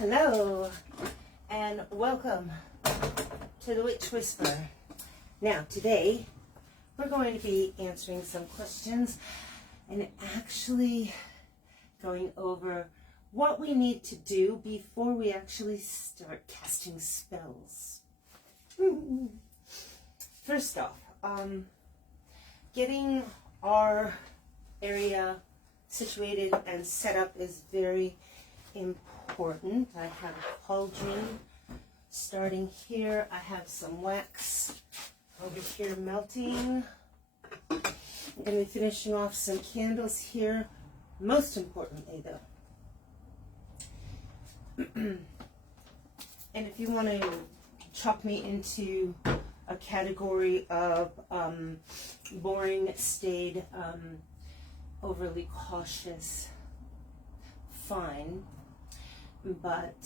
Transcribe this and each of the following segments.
Hello and welcome to the Witch Whisperer. Now today we're going to be answering some questions and actually going over what we need to do before we actually start casting spells. First off, getting our area situated and set up is very important. I have a cauldron starting here. I have some wax over here melting. I'm going to be finishing off some candles here. Most importantly though, and if you want to chalk me into a category of boring, staid, overly cautious, fine, but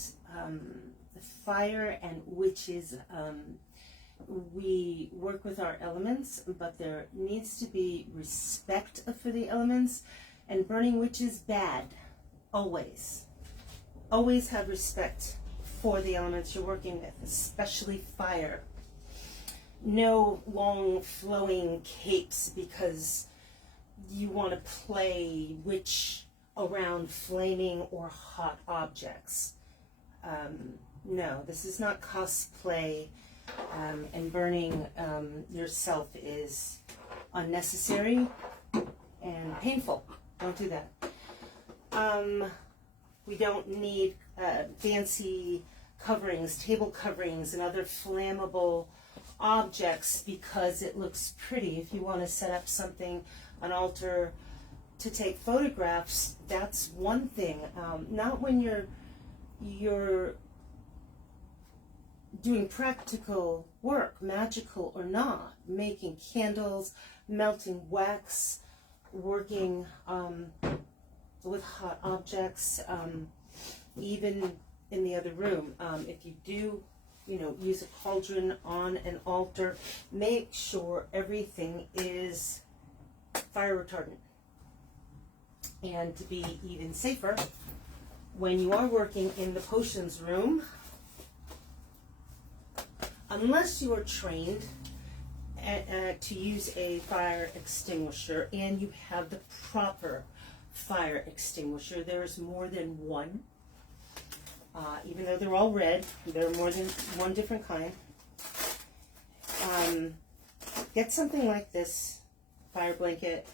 fire and witches, we work with our elements, but there needs to be respect for the elements, and burning witches bad, always. Always have respect for the elements you're working with, especially fire. No long flowing capes because you want to play witch around flaming or hot objects. No, this is not cosplay, and burning yourself is unnecessary and painful. Don't do that. We don't need fancy coverings, table coverings, and other flammable objects because it looks pretty. If you want to set up something, an altar, to take photographs, that's one thing. Not when you're doing practical work, magical or not, making candles, melting wax, working with hot objects, even in the other room. If you do, use a cauldron on an altar, make sure everything is fire retardant. And to be even safer, when you are working in the potions room, unless you are trained to use a fire extinguisher and you have the proper fire extinguisher, there's more than one. Even though they're all red, there are more than one different kind. Get something like this fire blanket.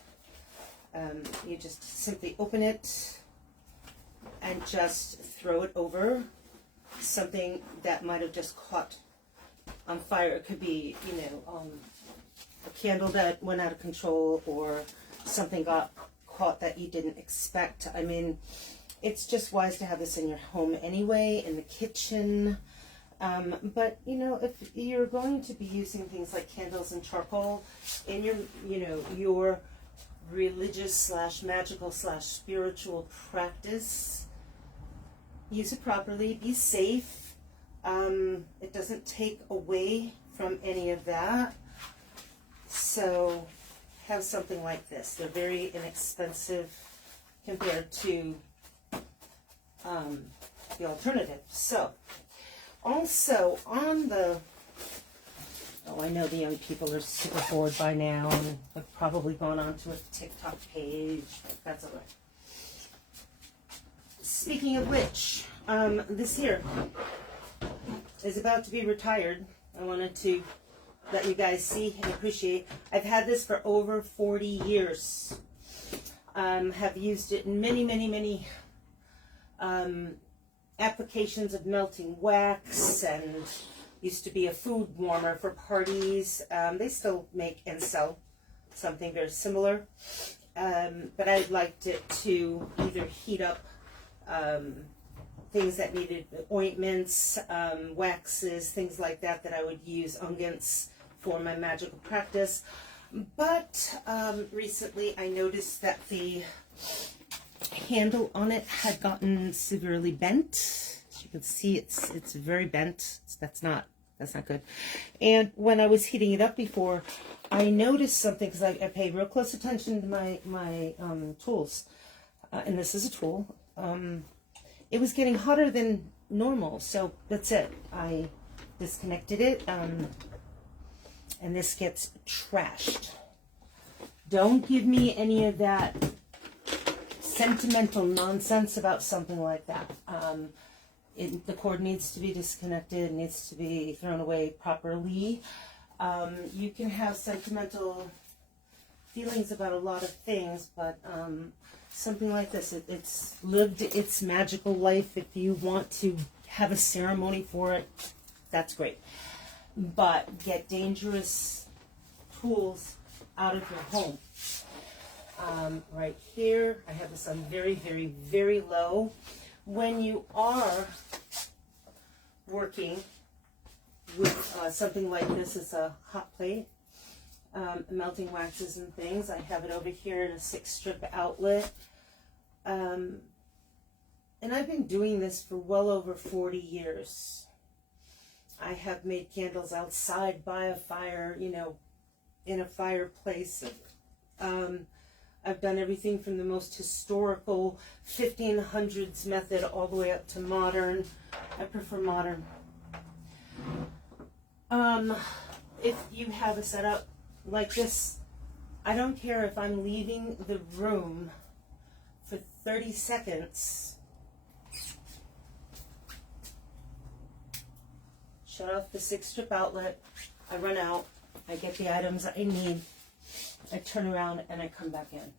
You just simply open it and just throw it over something that might have just caught on fire. It could be, a candle that went out of control, or something got caught that you didn't expect. I mean, it's just wise to have this in your home anyway, in the kitchen. But, if you're going to be using things like candles and charcoal in your religious / magical / spiritual practice, use it properly, be safe. It doesn't take away from any of that. So have something like this. They're very inexpensive compared to the alternative. So also on the, I know the young people are super bored by now and have probably gone onto a TikTok page, but that's all right. Speaking of which, this here is about to be retired. I wanted to let you guys see and appreciate. I've had this for over 40 years. Have used it in many, many, many applications of melting wax, and used to be a food warmer for parties. They still make and sell something very similar. But I liked it to either heat up things that needed ointments, waxes, things like that I would use, unguents, for my magical practice. But recently I noticed that the handle on it had gotten severely bent. As you can see, it's very bent. That's not good. And when I was heating it up before, I noticed something, because I pay real close attention to my tools, and this is a tool. It was getting hotter than normal. So that's it. I disconnected it, and this gets trashed. Don't give me any of that sentimental nonsense about something like that. The cord needs to be disconnected, needs to be thrown away properly. You can have sentimental feelings about a lot of things, but something like this, it's lived its magical life. If you want to have a ceremony for it, that's great. But get dangerous tools out of your home. Right here, I have this on very, very, very low. When you are working with something like this, it's a hot plate, melting waxes and things. I have it over here in a 6-strip outlet. And I've been doing this for well over 40 years. I have made candles outside by a fire, you know, in a fireplace. I've done everything from the most historical 1500s method all the way up to modern. I prefer modern. If you have a setup like this, I don't care if I'm leaving the room for 30 seconds. Shut off the 6-strip outlet. I run out. I get the items I need. I turn around and I come back in.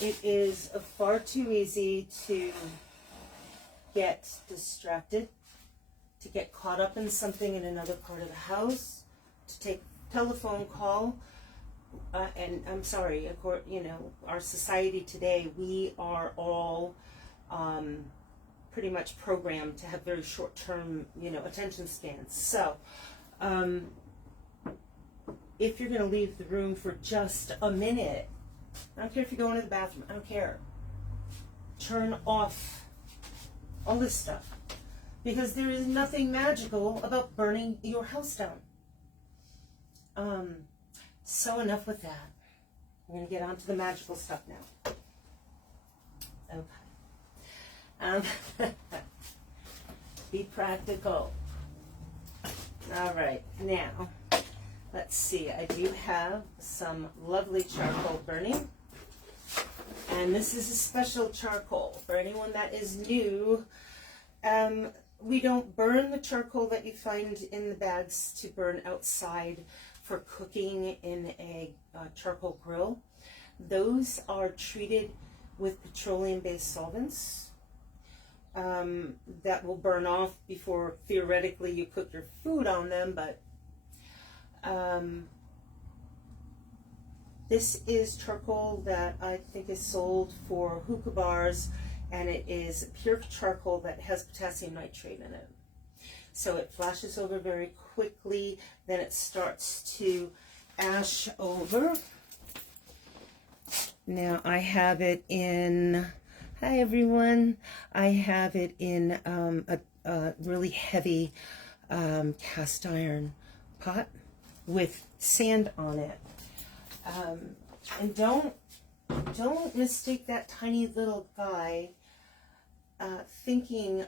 It is far too easy to get distracted, to get caught up in something in another part of the house, to take a telephone call. And I'm sorry, you know, our society today, we are all pretty much programmed to have very short-term, you know, attention spans. So, if you're going to leave the room for just a minute, I don't care if you go into the bathroom, I don't care. Turn off all this stuff. Because there is nothing magical about burning your house down. So enough with that. We're going to get on to the magical stuff now. Okay. Be practical. All right, now, let's see. I do have some lovely charcoal burning. And this is a special charcoal. For anyone that is new, we don't burn the charcoal that you find in the bags to burn outside for cooking in a charcoal grill. Those are treated with petroleum-based solvents that will burn off before theoretically you cook your food on them, but this is charcoal that I think is sold for hookah bars, and it is pure charcoal that has potassium nitrate in it. So it flashes over very quickly, then it starts to ash over. Now I have it in, hi everyone, I have it in a really heavy cast iron pot with sand on it. And don't mistake that tiny little guy thinking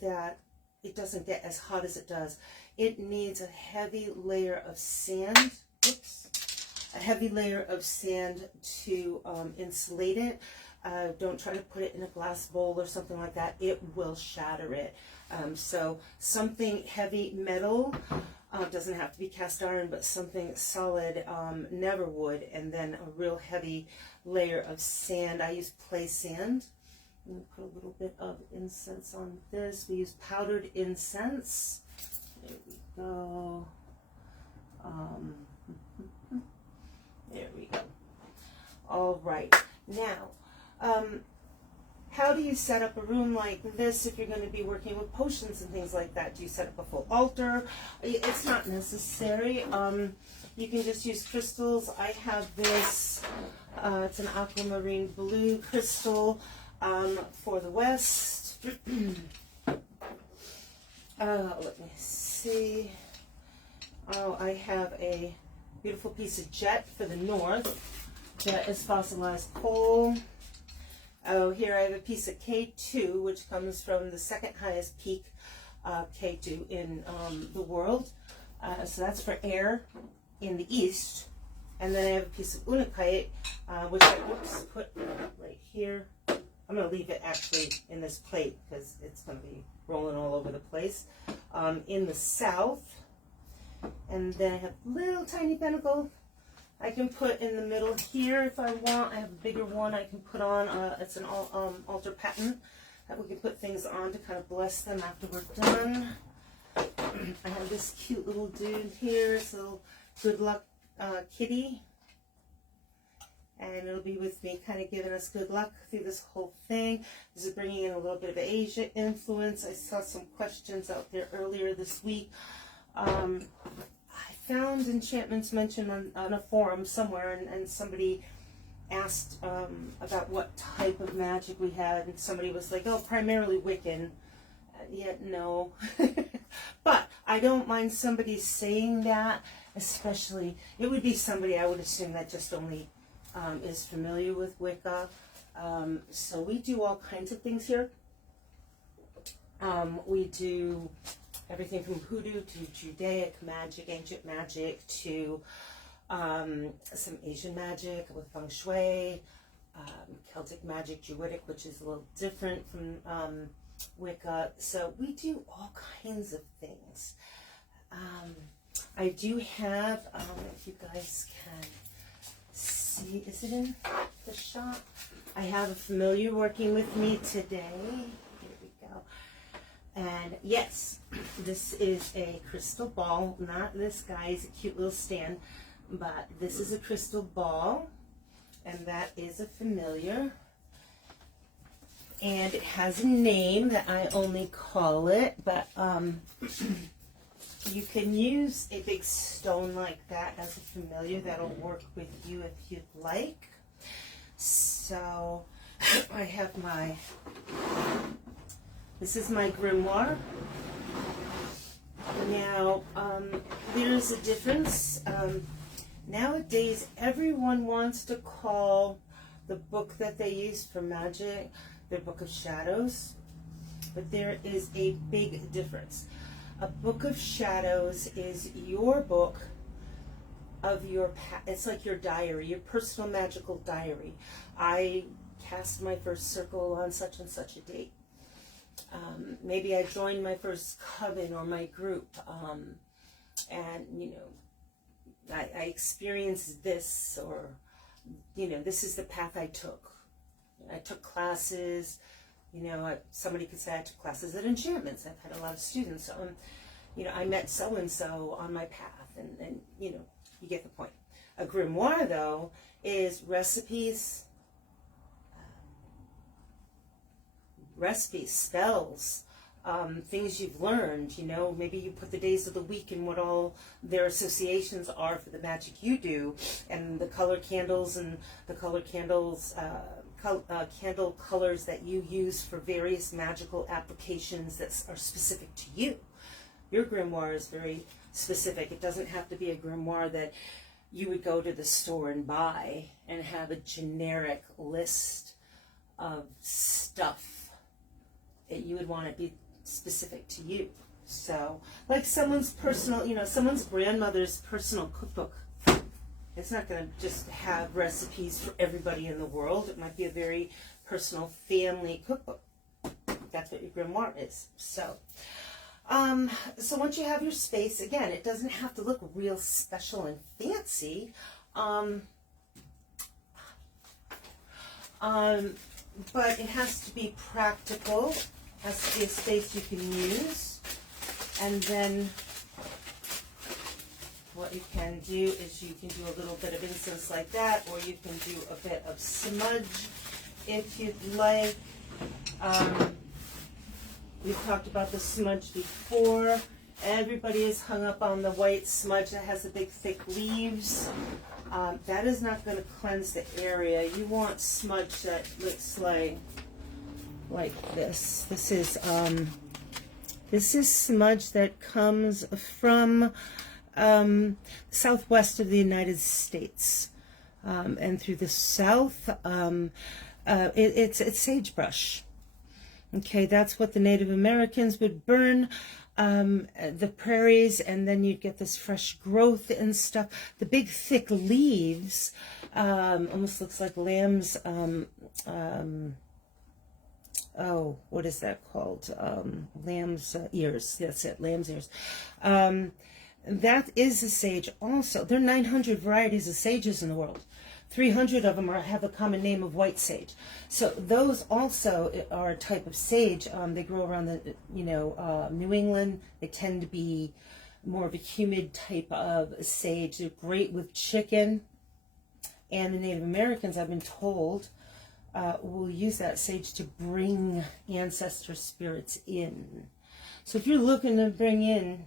that it doesn't get as hot as it does. It needs a heavy layer of sand. Oops. A heavy layer of sand to insulate it. Don't try to put it in a glass bowl or something like that. It will shatter it. So something heavy metal, doesn't have to be cast iron, but something solid never would. And then a real heavy layer of sand. I use play sand. I'm going to put a little bit of incense on this. We use powdered incense. There we go. There we go. All right. Now, how do you set up a room like this if you're going to be working with potions and things like that? Do you set up a full altar? It's not necessary. You can just use crystals. I have this. It's an aquamarine blue crystal for the West. Let me see. Oh, I have a beautiful piece of jet for the North. Jet is fossilized coal. Oh, here I have a piece of K2, which comes from the second highest peak, K2 in the world. So that's for air in the east. And then I have a piece of Unakite, which I put right here. I'm going to leave it actually in this plate because it's going to be rolling all over the place. In the south. And then I have little tiny pentacle I can put in the middle here if I want. I have a bigger one I can put on. It's an altar pattern that we can put things on to kind of bless them after we're done. I have this cute little dude here. It's a little good luck kitty. And it'll be with me kind of giving us good luck through this whole thing. This is bringing in a little bit of Asia influence. I saw some questions out there earlier this week. I found enchantments mentioned on a forum somewhere, and somebody asked about what type of magic we had, and somebody was like, oh, primarily Wiccan. Yet no. But I don't mind somebody saying that, especially, it would be somebody I would assume that just only is familiar with Wicca. So we do all kinds of things here. We do everything from hoodoo to Judaic magic, ancient magic, to some Asian magic with feng shui, Celtic magic, Druidic, which is a little different from Wicca. So we do all kinds of things. I do have, if you guys can see, is it in the shop? I have a familiar working with me today. Here we go. And yes, this is a crystal ball. Not this guy's a cute little stand, but this is a crystal ball, and that is a familiar. And it has a name that I only call it, but you can use a big stone like that as a familiar. That'll work with you if you'd like. So I have my, this is my grimoire. Now, there's a difference. Nowadays, everyone wants to call the book that they use for magic their Book of Shadows, but there is a big difference. A Book of Shadows is your book of your past. It's like your diary, your personal magical diary. I cast my first circle on such and such a date. Maybe I joined my first coven or my group, and you know, I experienced this, or you know, this is the path I took. I took classes, you know, somebody could say I took classes at enchantments. I've had a lot of students. You know, I met so-and-so on my path, and you know, you get the point. A grimoire, though, is recipes, spells, things you've learned. You know, maybe you put the days of the week and what all their associations are for the magic you do, and the color candles and the color candles, candle colors that you use for various magical applications that are specific to you. Your grimoire is very specific. It doesn't have to be a grimoire that you would go to the store and buy and have a generic list of stuff. You would want to be specific to you. So, like someone's personal, you know, someone's grandmother's personal cookbook. It's not going to just have recipes for everybody in the world. It might be a very personal family cookbook. That's what your grimoire is. So, so once you have your space, again, it doesn't have to look real special and fancy. But it has to be practical. It has to be a space you can use. And then what you can do is you can do a little bit of incense like that, or you can do a bit of smudge if you'd like. We've talked about the smudge before. Everybody is hung up on the white smudge that has the big thick leaves. That is not going to cleanse the area. You want smudge that looks like this. This is smudge that comes from southwest of the United States, and through the south, It's sagebrush. Okay, that's what the Native Americans would burn the prairies, and then you'd get this fresh growth and stuff. The big thick leaves almost looks like lamb's. Oh, what is that called? Lamb's ears. That's it, lamb's ears. That is a sage also. There are 900 varieties of sages in the world. 300 of them have a common name of white sage. So those also are a type of sage. They grow around the, New England. They tend to be more of a humid type of sage. They're great with chicken. And the Native Americans, I've been told, will use that sage to bring ancestor spirits in. So if you're looking to bring in,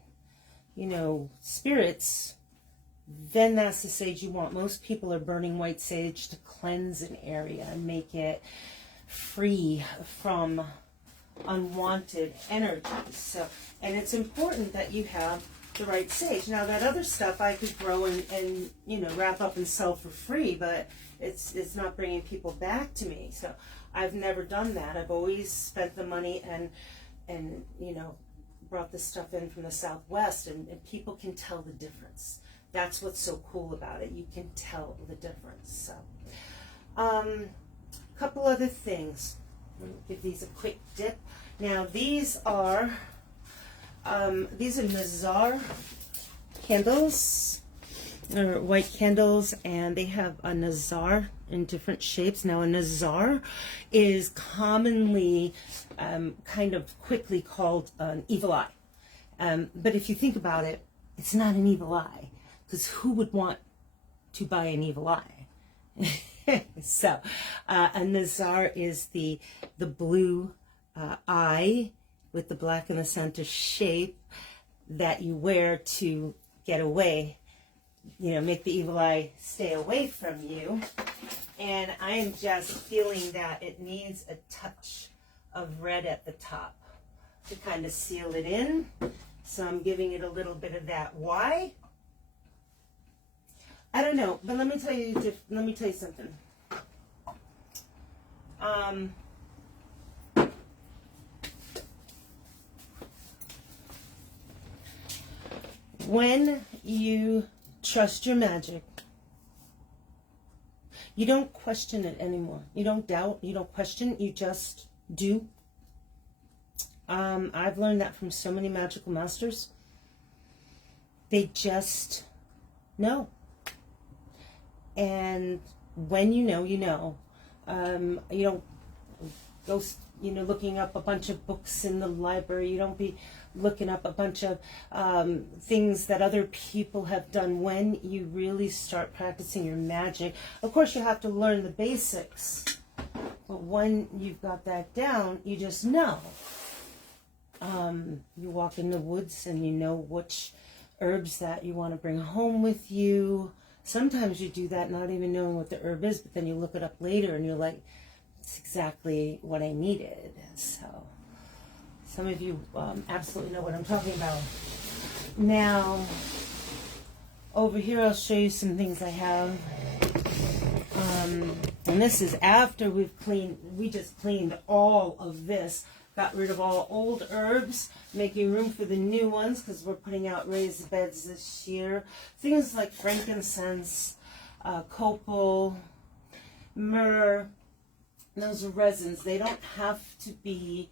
spirits, then that's the sage you want. Most people are burning white sage to cleanse an area and make it free from unwanted energies. So, and it's important that you have the right sage. Now that other stuff I could grow and wrap up and sell for free, but it's not bringing people back to me. So I've never done that. I've always spent the money and brought this stuff in from the Southwest, and people can tell the difference. That's what's so cool about it. You can tell the difference. So, couple other things. Let me give these a quick dip. Now these are Nazar candles, or white candles, and they have a Nazar in different shapes. Now a Nazar is commonly kind of quickly called an evil eye. But if you think about it, it's not an evil eye, because who would want to buy an evil eye? So a Nazar is the blue eye with the black in the center shape that you wear to get away, make the evil eye stay away from you. And I am just feeling that it needs a touch of red at the top to kind of seal it in. So I'm giving it a little bit of that. Why? I don't know, but let me tell you something. When you trust your magic, you don't question it anymore. You don't doubt, you don't question, you just do. I've learned that from so many magical masters. They just know. And when you know, you know. You don't go, looking up a bunch of books in the library. You don't be looking up a bunch of things that other people have done. When you really start practicing your magic, of course you have to learn the basics. But when you've got that down, you just know. You walk in the woods and you know which herbs that you want to bring home with you. Sometimes you do that not even knowing what the herb is, but then you look it up later and you're like, it's exactly what I needed. So some of you absolutely know what I'm talking about. Now, over here I'll show you some things I have. And this is after we just cleaned all of this. Got rid of all old herbs, making room for the new ones because we're putting out raised beds this year. Things like frankincense, copal, myrrh. Those are resins. They don't have to be,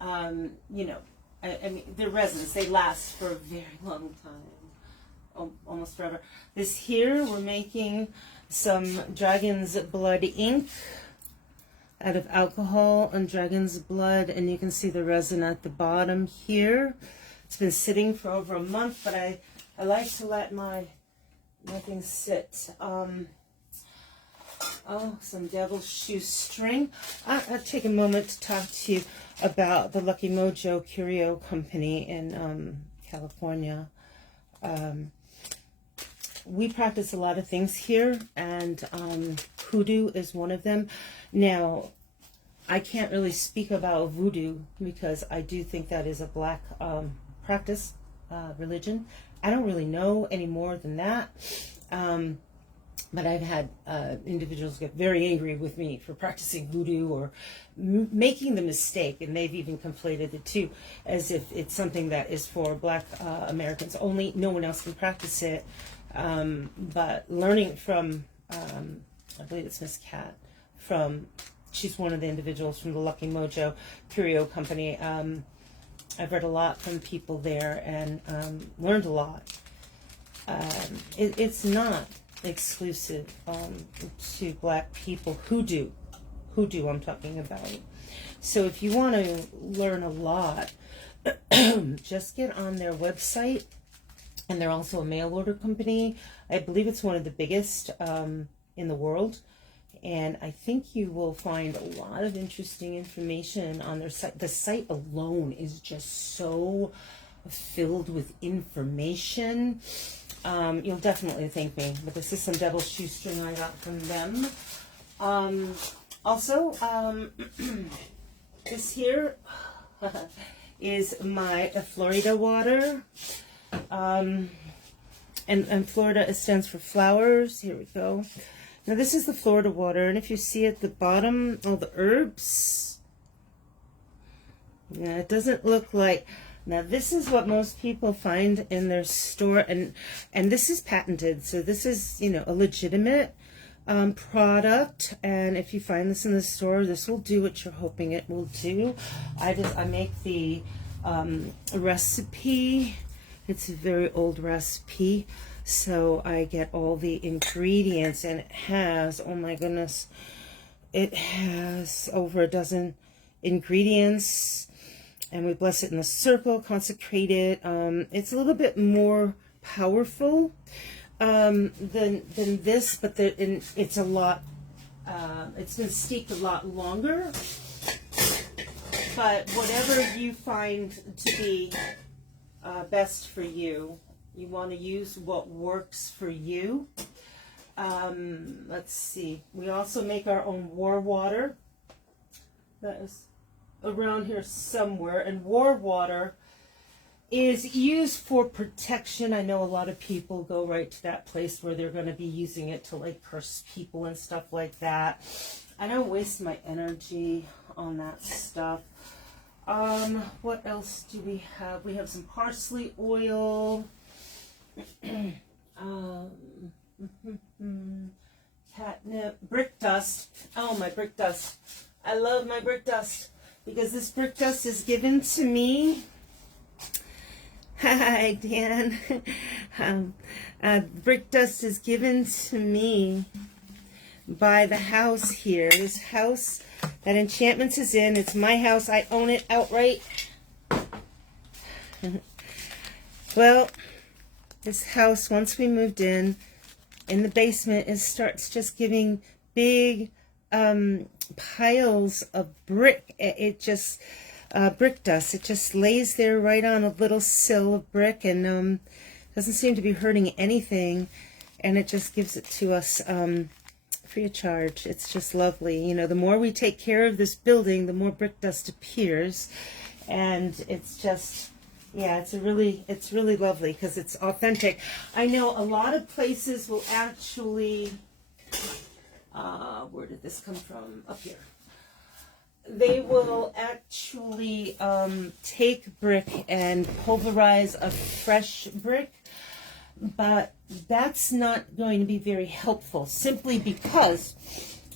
I mean, they're resins. They last for a very long time, almost forever. This here, we're making some dragon's blood ink out of alcohol and dragon's blood, and you can see the resin at the bottom here. It's been sitting for over a month, but I like to let my things sit. Some devil's shoestring. I'll take a moment to talk to you about the Lucky Mojo Curio Company in California. We practice a lot of things here, and hoodoo is one of them. Now, I can't really speak about voodoo because I do think that is a black practice, religion. I don't really know any more than that. But I've had individuals get very angry with me for practicing voodoo or making the mistake, and they've even conflated the two as if it's something that is for Black Americans only. No one else can practice it. But learning from, I believe it's Miss Cat, she's one of the individuals from the Lucky Mojo Curio Company. I've read a lot from people there and learned a lot. It's not exclusive to Black people. Hoodoo I'm talking about. So if you want to learn a lot, just get on their website. And they're also a mail order company. I believe it's one of the biggest in the world. And I think you will find a lot of interesting information on their site. The site alone is just so filled with information. You'll definitely thank me, but this is some devil's shoestring I got from them. Also, this here is my Florida water. And Florida stands for flowers. Here we go. Now this is the Florida water, and if you see at the bottom all the herbs, yeah, it doesn't look like. Now this is what most people find in their store, and this is patented, so this is, you know, a legitimate product. And if you find this in the store, this will do what you're hoping it will do. I make the recipe. It's a very old recipe, so I get all the ingredients, and it has, oh my goodness, it has over a dozen ingredients. And we bless it in the circle, consecrate it. It's a little bit more powerful than this, but it's a lot. It's been steeped a lot longer. But whatever you find to be best for you, you want to use what works for you. Let's see. We also make our own war water. That is around here somewhere, and war water is used for protection. I know a lot of people go right to that place where they're going to be using it to like curse people and stuff like that. I don't waste my energy on that stuff. What else do we have? We have some parsley oil, catnip, brick dust. Oh, my brick dust. I love my brick dust, because this brick dust is given to me. Hi, Dan. Brick dust is given to me by the house here. This house that Enchantments is in. It's my house. I own it outright. Well, this house, once we moved in the basement, it starts just giving big piles of brick. It just brick dust. It just lays there right on a little sill of brick, and doesn't seem to be hurting anything, and it just gives it to us free of charge. It's just lovely. You know, the more we take care of this building, the more brick dust appears, and it's just, yeah, it's really lovely because it's authentic. I know a lot of places will actually, where did this come from? Up here. They will actually take brick and pulverize a fresh brick, but that's not going to be very helpful, simply because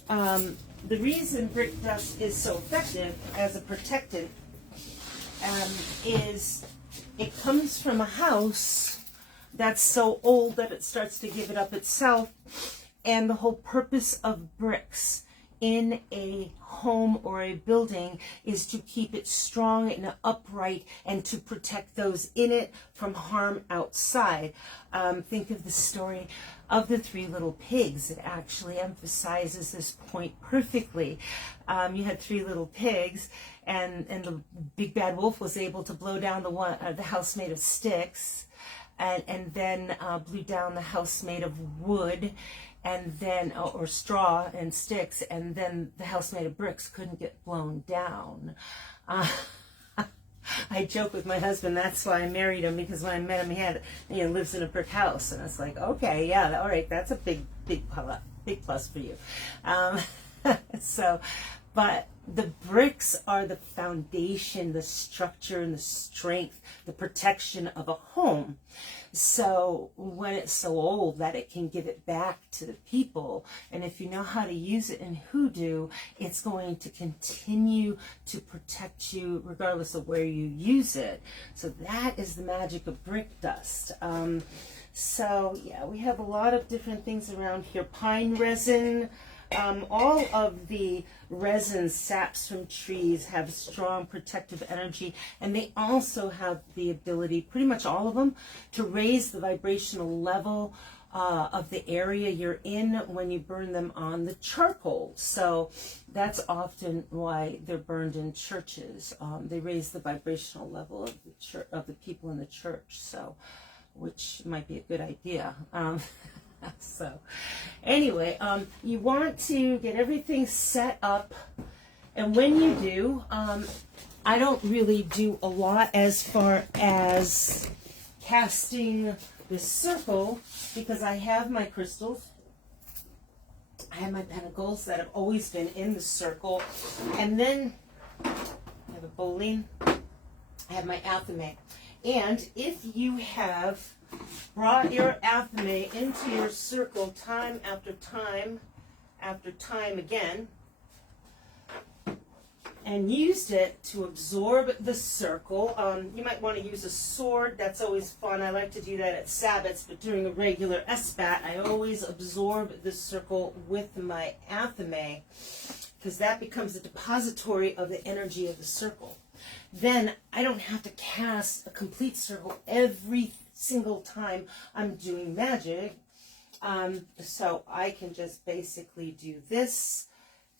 the reason brick dust is so effective as a protectant is it comes from a house that's so old that it starts to give it up itself, and the whole purpose of bricks in a home or a building is to keep it strong and upright and to protect those in it from harm outside. Think of the story of the Three Little Pigs. It actually emphasizes this point perfectly. You had three little pigs, and the big bad wolf was able to blow down the house made of sticks, and then blew down the house made of wood, and then, or straw and sticks, and then the house made of bricks couldn't get blown down. I I joke with my husband, that's why I married him, because when I met him, he had, lives in a brick house. And I was like, okay, yeah, all right, that's a big plus for you. So, but the bricks are the foundation, the structure, and the strength, the protection of a home. So when it's so old that it can give it back to the people, and if you know how to use it in hoodoo, it's going to continue to protect you regardless of where you use it. So that is the magic of brick dust. So yeah, we have a lot of different things around here. Pine resin. All of the resin saps from trees have strong protective energy, and they also have the ability, pretty much all of them, to raise the vibrational level of the area you're in when you burn them on the charcoal. So that's often why they're burned in churches. They raise the vibrational level of the people in the church, so which might be a good idea. So anyway, you want to get everything set up, and when you do, I don't really do a lot as far as casting the circle, because I have my crystals, I have my pentacles that have always been in the circle, and then I have a bowline, I have my athame. And if you have brought your athame into your circle time after time after time again, and used it to absorb the circle, you might want to use a sword. That's always fun. I like to do that at Sabbats, but during a regular SBAT, I always absorb the circle with my athame, because that becomes the depository of the energy of the circle. Then I don't have to cast a complete circle every single time I'm doing magic. So I can just basically do this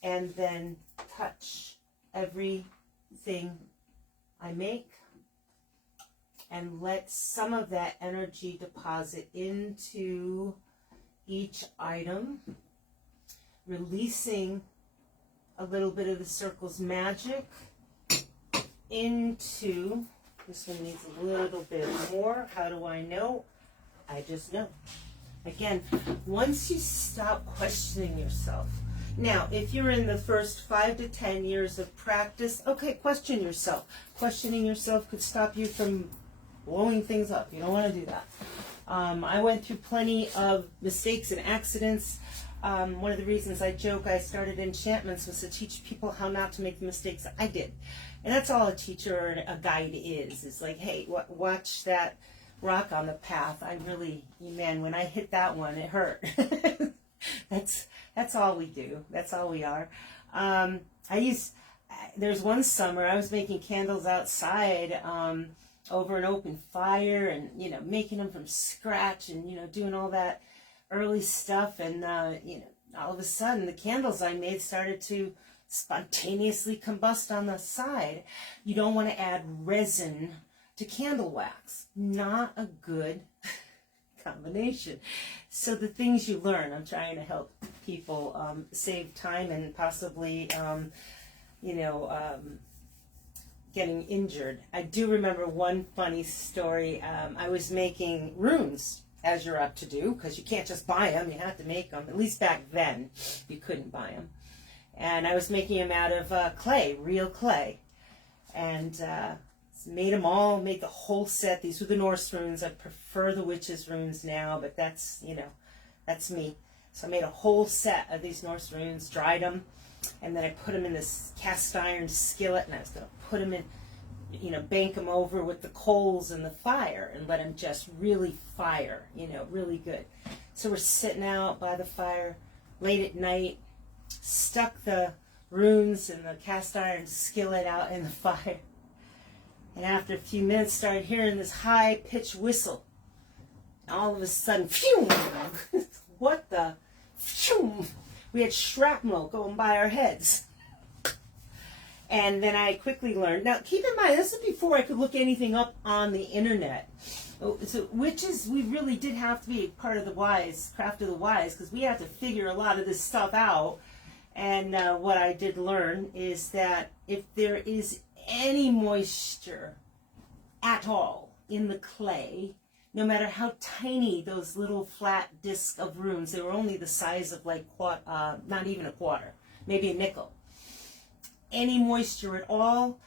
and then touch everything I make and let some of that energy deposit into each item, releasing a little bit of the circle's magic into, this one needs a little bit more. How do I know? I just know. Again, once you stop questioning yourself. Now, if you're in the first 5 to 10 years of practice, okay, question yourself. Questioning yourself could stop you from blowing things up. You don't want to do that. I went through plenty of mistakes and accidents. One of the reasons I joke I started enchantments was to teach people how not to make the mistakes I did. And that's all a teacher or a guide is. It's like, hey, watch that rock on the path. I really, man, when I hit that one, it hurt. That's all we do. That's all we are. There's one summer I was making candles outside over an open fire, and making them from scratch, and doing all that early stuff, and all of a sudden the candles I made started to spontaneously combust on the side. You don't want to add resin to candle wax. Not a good combination. So the things you learn, I'm trying to help people save time and possibly getting injured. I do remember one funny story. I was making runes, as you're up to do, because you can't just buy them, you have to make them. At least back then you couldn't buy them. And I was making them out of clay, real clay, and made them all, made the whole set. These were the Norse runes. I prefer the witches runes now, but that's that's me. So I made a whole set of these Norse runes, dried them, and then I put them in this cast iron skillet, and I was going to put them in, bank them over with the coals and the fire and let them just really fire, really good. So we're sitting out by the fire late at night, stuck the runes and the cast iron skillet out in the fire. And after a few minutes, started hearing this high-pitched whistle. And all of a sudden, phew! What the? Phew! We had shrapnel going by our heads. And then I quickly learned. Now, keep in mind, this is before I could look anything up on the internet. So witches, we really did have to be part of the wise, craft of the wise, because we had to figure a lot of this stuff out. And what I did learn is that if there is any moisture at all in the clay, no matter how tiny those little flat discs of runes, they were only the size of like not even a quarter, maybe a nickel. Any moisture at all,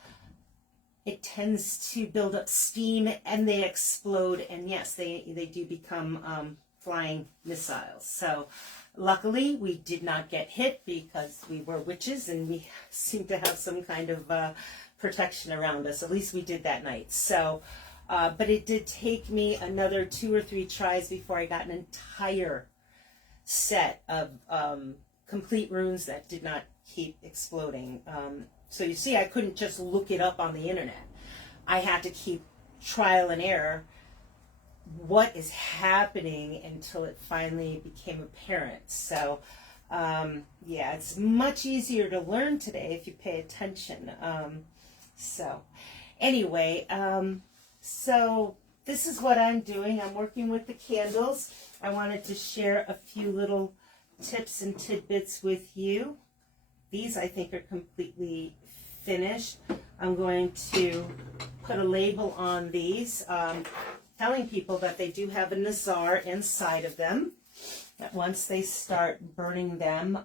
it tends to build up steam and they explode, and yes, they do become flying missiles. So luckily we did not get hit because we were witches and we seem to have some kind of protection around us. At least we did that night. So but it did take me another 2 or 3 tries before I got an entire set of complete runes that did not keep exploding. So you see, I couldn't just look it up on the internet. I had to keep trial and error what is happening until it finally became apparent. So yeah, it's much easier to learn today if you pay attention. So anyway, so this is what I'm doing. I'm working with the candles. I wanted to share a few little tips and tidbits with you. These I think are completely finished. I'm going to put a label on these, telling people that they do have a Nazar inside of them. That once they start burning them,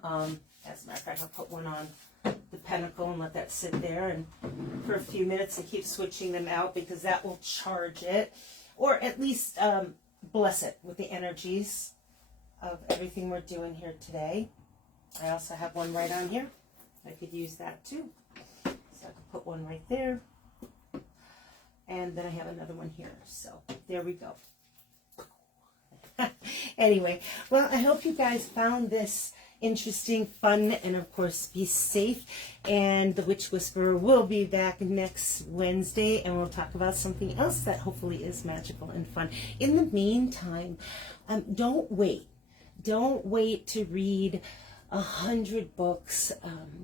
as a matter of fact, I'll put one on the pentacle and let that sit there and for a few minutes and keep switching them out, because that will charge it, or at least bless it with the energies of everything we're doing here today. I also have one right on here. I could use that too. So I could put one right there. And then I have another one here. So there we go. Anyway, well, I hope you guys found this interesting, fun, and of course be safe. And the Witch Whisperer will be back next Wednesday, and we'll talk about something else that hopefully is magical and fun. In the meantime, don't wait. Don't wait to read 100 books.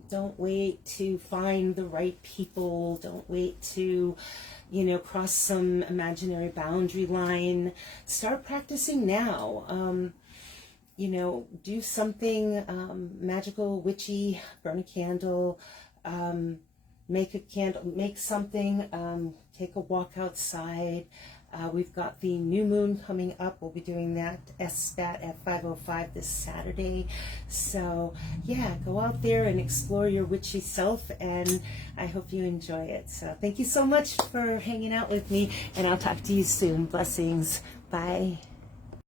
Don't wait to find the right people. Don't wait to, cross some imaginary boundary line. Start practicing now. Do something magical, witchy, burn a candle, make a candle, make something, take a walk outside. We've got the new moon coming up. We'll be doing that SBAT at 5:05 this Saturday. So yeah, go out there and explore your witchy self, and I hope you enjoy it. So thank you so much for hanging out with me, and I'll talk to you soon. Blessings. Bye.